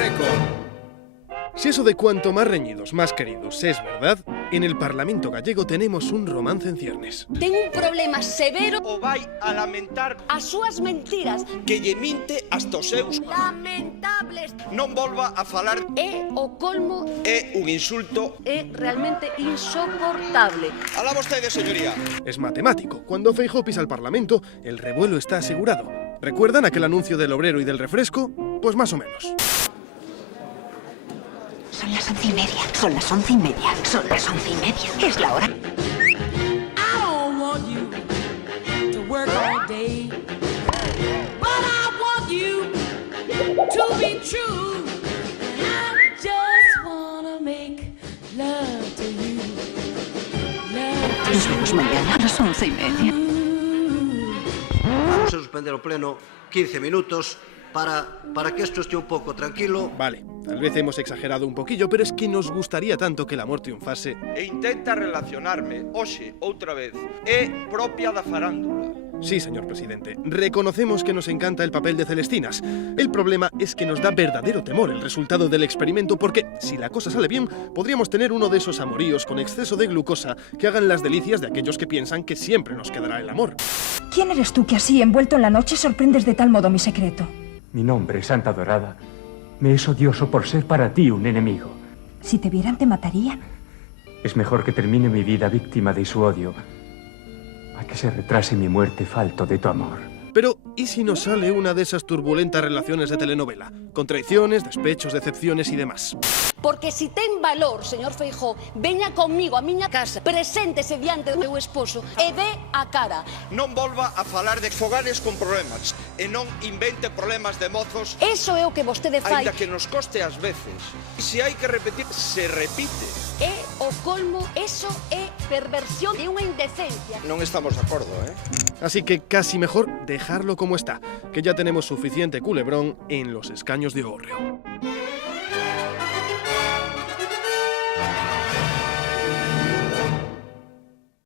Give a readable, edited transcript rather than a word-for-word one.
récord. Si eso de cuanto más reñidos, más queridos es verdad, en el Parlamento gallego tenemos un romance en ciernes. Ten un problema severo. O vai a lamentar As súas mentiras que lle minte hasta os seus. lamentables. Non volva a falar. É o colmo, É un insulto. é realmente insoportable. Alá vostede, señoría. Es matemático. Cuando Feijóo pisa el Parlamento, el revuelo está asegurado. ¿Recuerdan aquel anuncio del obrero y del refresco? Pues más o menos. Son las 11:30, son las 11:30, son las 11:30. Es la hora. I don't want you to work all day, but I want you to be true. I just wanna make love to you. Nos vemos mañana a las 11:30. Vamos a suspender o pleno 15 minutos para que esto esté un pouco tranquilo. Vale, tal vez hemos exagerado un poquillo, pero es que nos gustaría tanto que el amor triunfase. E intenta relacionarme, hoxe, outra vez. É propia da farándula. Sí, señor presidente, reconocemos que nos encanta el papel de Celestinas. El problema es que nos da verdadero temor el resultado del experimento porque, si la cosa sale bien, podríamos tener uno de esos amoríos con exceso de glucosa que hagan las delicias de aquellos que piensan que siempre nos quedará el amor. ¿Quién eres tú que así, envuelto en la noche, sorprendes de tal modo mi secreto? Mi nombre, Santa Dorada, me es odioso por ser para ti un enemigo. Si te vieran, te matarían. Es mejor que termine mi vida víctima de su odio a que se retrase mi muerte falto de tu amor. Pero, ¿y si nos sale una de esas turbulentas relaciones de telenovela? Con traiciones, despechos, decepciones y demás. Porque si ten valor, señor Feijóo, veña conmigo a miña casa, preséntese diante do meu esposo e dé a cara. Non volva a falar de fogares con problemas e non invente problemas de mozos, Eso é o que vostede fai. aínda que nos coste ás veces. E se hai que repetir, se repite. É o colmo, eso é perversión e unha indecencia. Non estamos de acordo, Así que casi mejor dejarlo como está, que ya tenemos suficiente culebrón en los escaños de Hórreo.